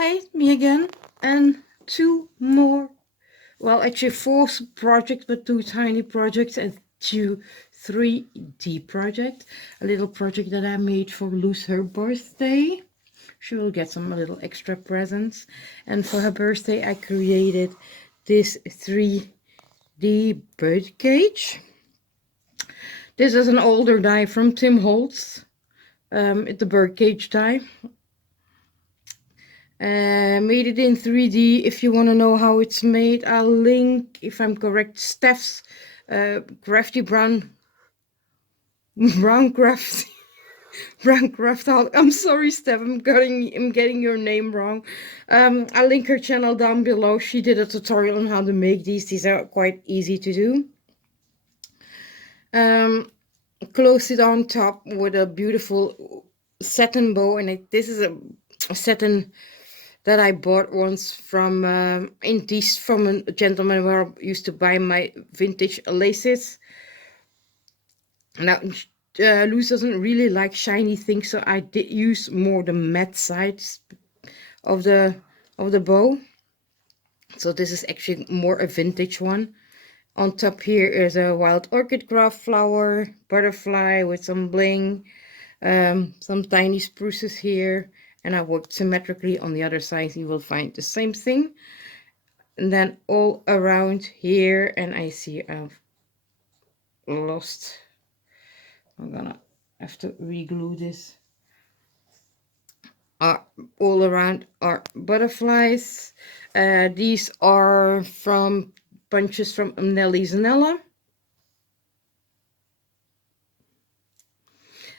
Hi, me again, and two more, well, actually four projects, but two tiny projects and two 3D project. A little project that I made for Luz her birthday. She will get some little extra presents. And for her birthday, I created this 3D birdcage. This is an older die from Tim Holtz. It's the birdcage die. Made it in 3D. If you want to know how it's made, I'll link, if I'm correct, Steph's crafty brown craft brown craft out. I'm sorry, Steph, I'm getting your name wrong. I'll link her channel down below. She did a tutorial on how to make these are quite easy to do. Close it on top with a beautiful satin bow, and this is a satin that I bought once from from a gentleman where I used to buy my vintage laces. Now, Luz doesn't really like shiny things, so I did use more the matte sides of the bow. So this is actually more a vintage one. On top here is a wild orchid craft flower, butterfly with some bling, some tiny spruces here, and I worked symmetrically on the other side. You will find the same thing. And then all around here, and I see I've lost, I'm gonna have to re-glue this. All around are butterflies. These are from bunches from Nelly Zanella.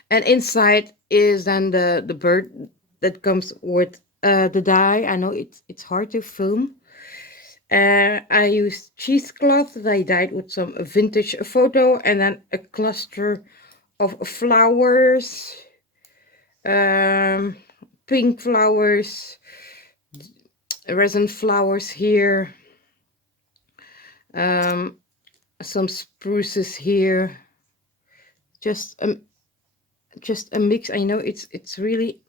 And inside is then the bird that comes with the dye. I know it's hard to film. I used cheesecloth that I dyed with some vintage photo, and then a cluster of flowers, pink flowers, resin flowers here, some spruces here. Just a mix. I know it's really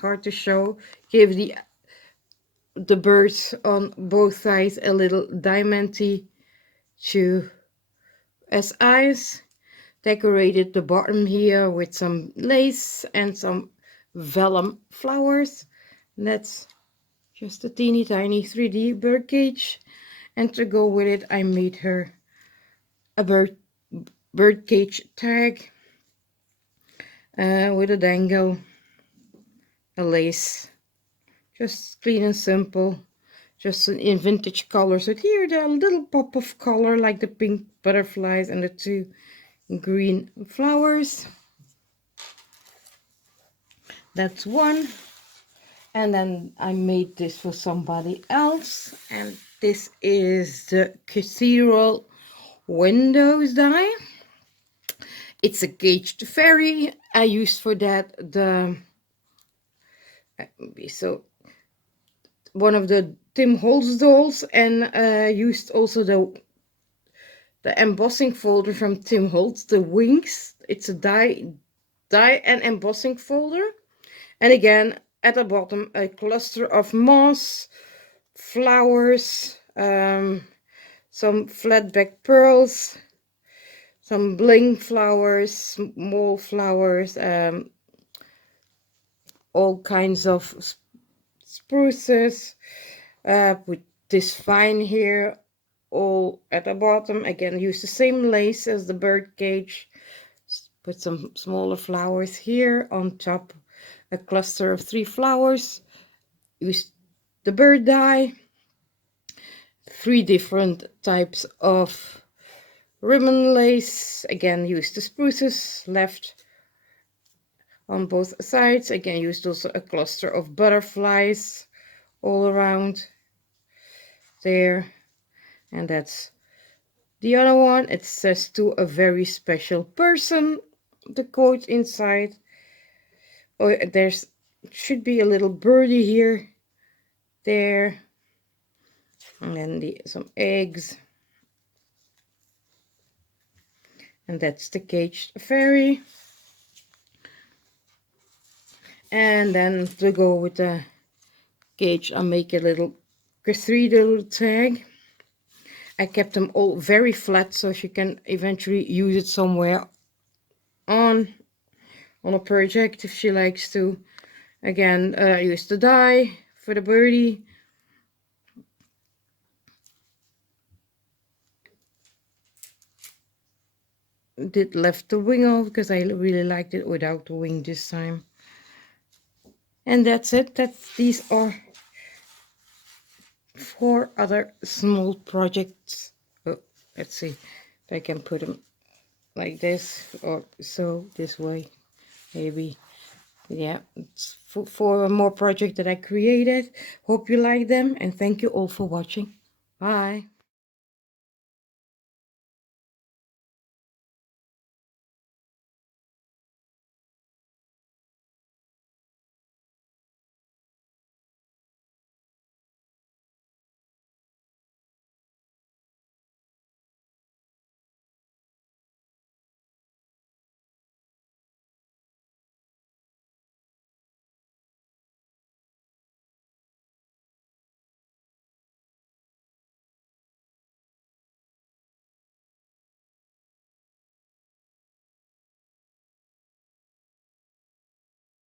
hard to show. Give the birds on both sides a little diamondy to as eyes. Decorated the bottom here with some lace and some vellum flowers. And that's just a teeny tiny 3D birdcage. And to go with it, I made her a birdcage tag with a dangle, a lace, just clean and simple, just in vintage colors. So here there are a little pop of color like the pink butterflies and the two green flowers. That's one. And then I made this for somebody else, and this is the cathedral windows die. It's a caged fairy. I used for that the so one of the Tim Holtz dolls, and used also the embossing folder from Tim Holtz, the wings. It's a die and embossing folder. And again, at the bottom, a cluster of moss, flowers, some flatback pearls, some bling flowers, small flowers, all kinds of spruces, with this vine here, all at the bottom. Again, use the same lace as the bird cage. Put some smaller flowers here on top, a cluster of 3 flowers. Use the bird dye, 3 different types of ribbon lace. Again, use the spruces left on both sides. Again, used also a cluster of butterflies all around there. And that's the other one. It says to a very special person, the quote inside. Oh, there's should be a little birdie here, there, and then some eggs. And that's the caged fairy. And then to go with the cage, I make a little cathedral tag. I kept them all very flat so she can eventually use it somewhere on a project if she likes to. Again, I used the die for the birdie. Did left the wing off because I really liked it without the wing this time. And that's it. These are 4 other small projects. Oh, let's see if I can put them like this or so, this way maybe. Yeah, it's 4 more projects that I created. Hope you like them, and thank you all for watching. Bye.